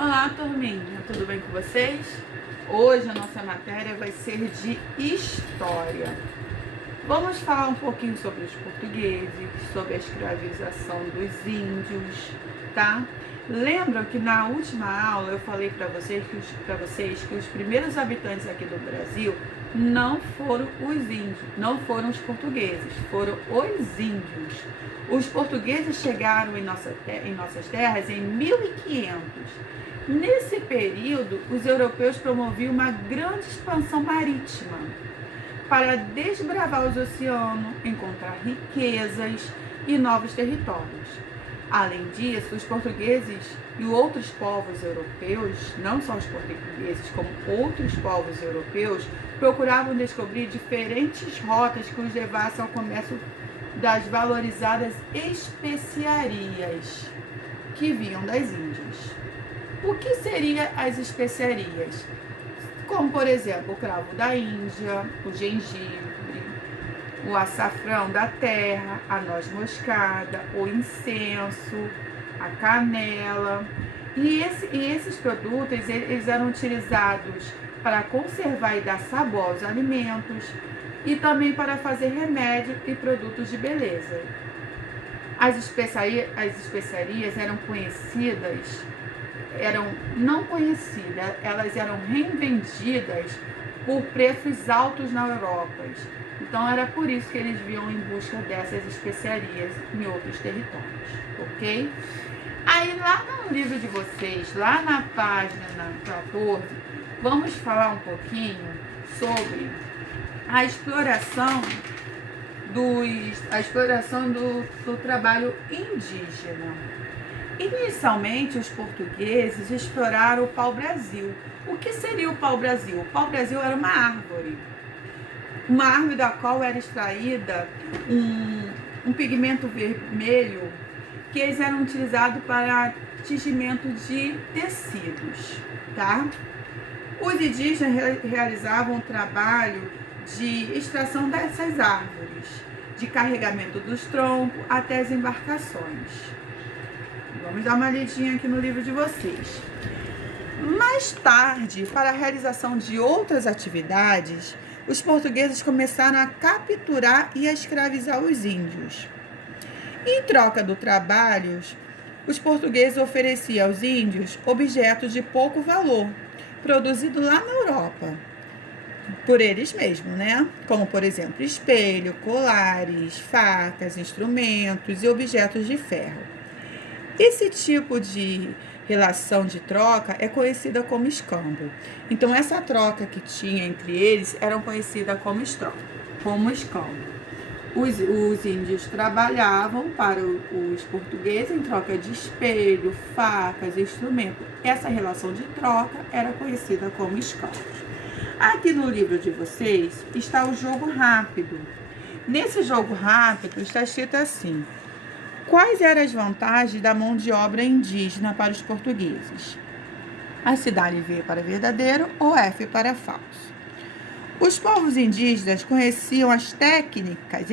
Olá, turminha, tudo bem com vocês? Hoje a nossa matéria vai ser de história. Vamos falar um pouquinho sobre os portugueses, sobre a escravização dos índios, tá? Lembram que na última aula eu falei para vocês que os primeiros habitantes aqui do Brasil não foram os índios, não foram os portugueses, foram os índios. Os portugueses chegaram em nossas terras em 1500. Nesse período, os europeus promoviam uma grande expansão marítima para desbravar os oceanos, encontrar riquezas e novos territórios. Além disso, os portugueses e outros povos europeus, não só os portugueses, como outros povos europeus, procuravam descobrir diferentes rotas que os levassem ao comércio das valorizadas especiarias que vinham das Índias. O que seriam as especiarias? Como, por exemplo, o cravo da Índia, o gengibre, o açafrão da terra, a noz moscada, o incenso, a canela. E esses produtos eles eram utilizados para conservar e dar sabor aos alimentos e também para fazer remédio e produtos de beleza. As especiarias eram conhecidas, não conhecidas, elas eram revendidas por preços altos na Europa. Então era por isso que eles vinham em busca dessas especiarias em outros territórios, ok? Aí lá no livro de vocês, lá na página 14, vamos falar um pouquinho sobre a exploração do trabalho indígena. Inicialmente, os portugueses exploraram o pau-brasil. O que seria o pau-brasil? O pau-brasil era uma árvore da qual era extraída um pigmento vermelho que eles eram utilizados para tingimento de tecidos, tá? Os indígenas realizavam o trabalho de extração dessas árvores, de carregamento dos troncos até as embarcações. Vamos dar uma lidinha aqui no livro de vocês. Mais tarde, para a realização de outras atividades, os portugueses começaram a capturar e a escravizar os índios. Em troca do trabalho, os portugueses ofereciam aos índios objetos de pouco valor, produzidos lá na Europa, por eles mesmos, né? Como, por exemplo, espelho, colares, facas, instrumentos e objetos de ferro. Esse tipo de relação de troca é conhecida como escambo. Então, essa troca que tinha entre eles era conhecida como escambo. Os índios trabalhavam para os portugueses em troca de espelho, facas, instrumentos. Essa relação de troca era conhecida como escambo. Aqui no livro de vocês está o jogo rápido. Nesse jogo rápido está escrito assim: quais eram as vantagens da mão de obra indígena para os portugueses? A cidade V para verdadeiro ou F para falso. Os povos indígenas conheciam as técnicas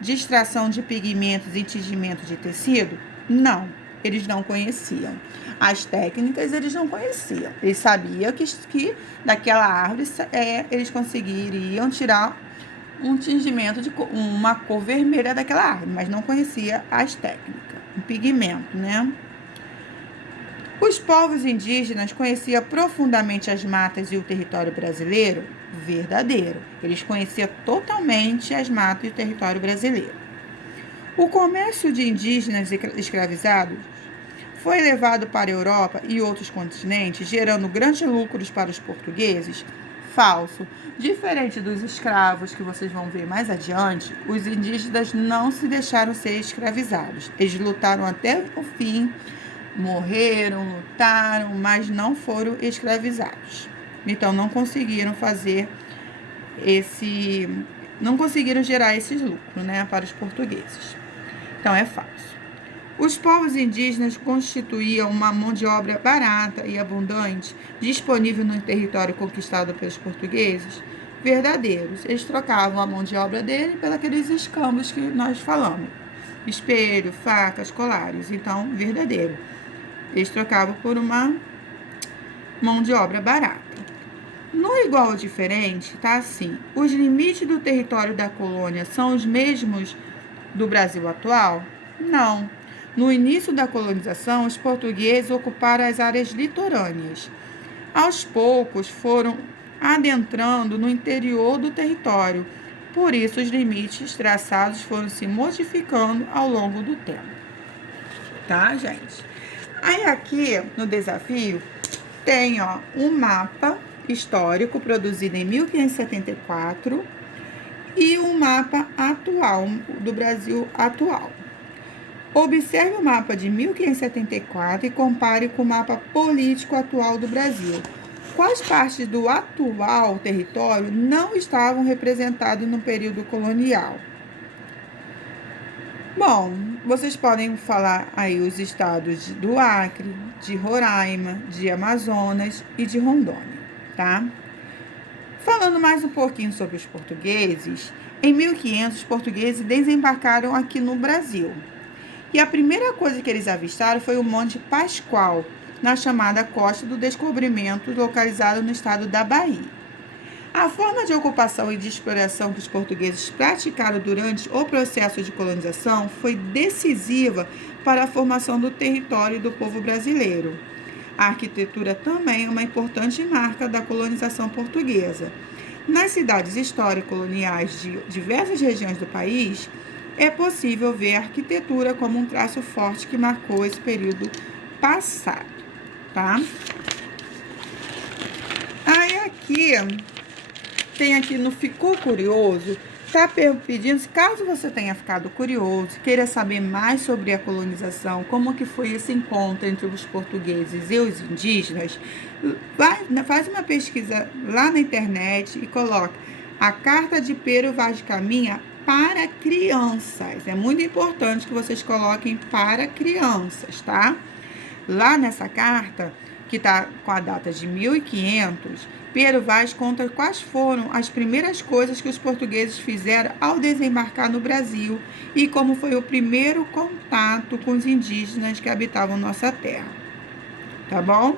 de extração de pigmentos e tingimento de tecido? Não, eles não conheciam. As técnicas eles não conheciam. Eles sabiam que daquela árvore eles conseguiriam tirar um tingimento de uma cor vermelha daquela árvore, mas não conhecia as técnicas, o pigmento, né? Os povos indígenas conheciam profundamente as matas e o território brasileiro? Verdadeiro. Eles conheciam totalmente as matas e o território brasileiro. O comércio de indígenas escravizados foi levado para a Europa e outros continentes, gerando grandes lucros para os portugueses? Falso. Diferente dos escravos que vocês vão ver mais adiante, os indígenas não se deixaram ser escravizados. Eles lutaram até o fim, morreram, lutaram, mas não foram escravizados. Então não conseguiram não conseguiram gerar esses lucros, né, para os portugueses. Então é falso. Os povos indígenas constituíam uma mão de obra barata e abundante, disponível no território conquistado pelos portugueses? Verdadeiros. Eles trocavam a mão de obra dele pelos escambos que nós falamos. Espelho, facas, colares. Então, verdadeiro. Eles trocavam por uma mão de obra barata. No igual ou diferente, tá assim: os limites do território da colônia são os mesmos do Brasil atual? Não. No início da colonização, os portugueses ocuparam as áreas litorâneas. Aos poucos, foram adentrando no interior do território. Por isso, os limites traçados foram se modificando ao longo do tempo. Tá, gente? Aí aqui, no desafio, tem um mapa histórico produzido em 1574 e um mapa atual, do Brasil atual. Observe o mapa de 1574 e compare com o mapa político atual do Brasil. Quais partes do atual território não estavam representadas no período colonial? Bom, vocês podem falar aí os estados do Acre, de Roraima, de Amazonas e de Rondônia, tá? Falando mais um pouquinho sobre os portugueses, em 1500 os portugueses desembarcaram aqui no Brasil. E a primeira coisa que eles avistaram foi o Monte Pascoal, na chamada Costa do Descobrimento, localizado no estado da Bahia. A forma de ocupação e de exploração que os portugueses praticaram durante o processo de colonização foi decisiva para a formação do território do povo brasileiro. A arquitetura também é uma importante marca da colonização portuguesa. Nas cidades histórico-coloniais de diversas regiões do país, é possível ver a arquitetura como um traço forte que marcou esse período passado, tá? Aí aqui, tem aqui no Ficou Curioso, tá pedindo, caso você tenha ficado curioso, queira saber mais sobre a colonização, como que foi esse encontro entre os portugueses e os indígenas, faz uma pesquisa lá na internet e coloca a Carta de Pero Vaz de Caminha para crianças. É muito importante que vocês coloquem para crianças, tá? Lá nessa carta, que está com a data de 1500, Pero Vaz conta quais foram as primeiras coisas que os portugueses fizeram ao desembarcar no Brasil e como foi o primeiro contato com os indígenas que habitavam nossa terra. Tá bom?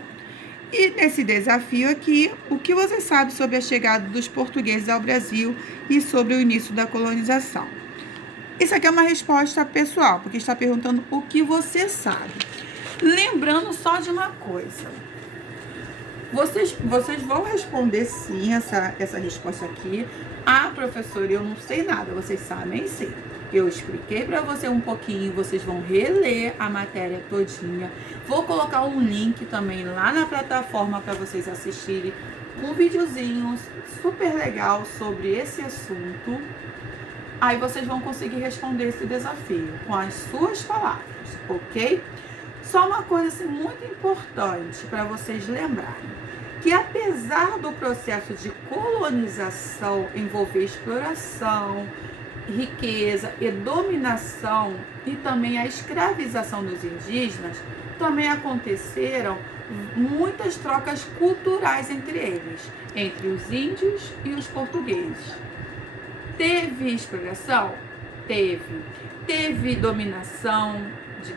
E nesse desafio aqui, o que você sabe sobre a chegada dos portugueses ao Brasil e sobre o início da colonização? Isso aqui é uma resposta pessoal, porque está perguntando o que você sabe. Lembrando só de uma coisa. Vocês vão responder sim essa resposta aqui. Ah, professora, eu não sei nada. Vocês sabem sim. Eu expliquei para você um pouquinho, vocês vão reler a matéria todinha. Vou colocar um link também lá na plataforma para vocês assistirem um videozinho super legal sobre esse assunto. Aí vocês vão conseguir responder esse desafio com as suas palavras, ok? Só uma coisa assim, muito importante para vocês lembrarem, que apesar do processo de colonização envolver exploração, riqueza e dominação e também a escravização dos indígenas, também aconteceram muitas trocas culturais entre eles, entre os índios e os portugueses. Teve exploração? Teve. Teve dominação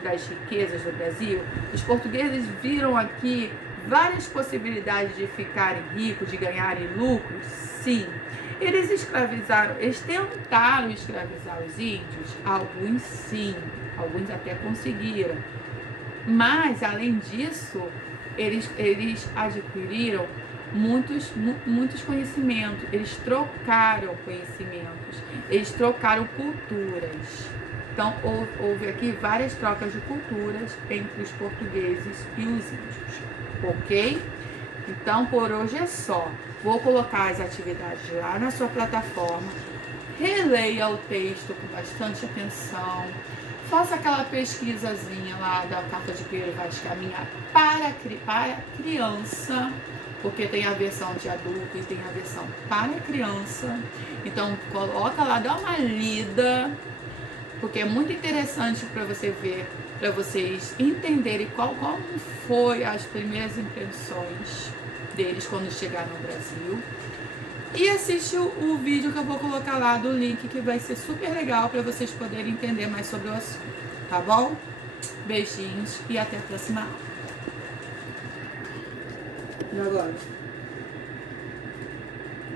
das riquezas do Brasil? Os portugueses viram aqui várias possibilidades de ficarem ricos, de ganharem lucros? Sim. Eles escravizaram, eles tentaram escravizar os índios? Alguns sim, alguns até conseguiram. Mas, além disso, eles adquiriram muitos conhecimentos, eles trocaram conhecimentos, eles trocaram culturas. Então, houve aqui várias trocas de culturas entre os portugueses e os índios, ok? Então, por hoje é só. Vou colocar as atividades lá na sua plataforma. Releia o texto com bastante atenção. Faça aquela pesquisazinha lá da Carta de Pero Vaz de Caminha para criança, porque tem a versão de adulto e tem a versão para criança. Então, coloca lá, dá uma lida, porque é muito interessante para você ver, para vocês entenderem como foi as primeiras impressões deles quando chegaram no Brasil. E assiste o vídeo que eu vou colocar lá do link, que vai ser super legal para vocês poderem entender mais sobre o assunto, tá bom? Beijinhos e até a próxima aula. E agora?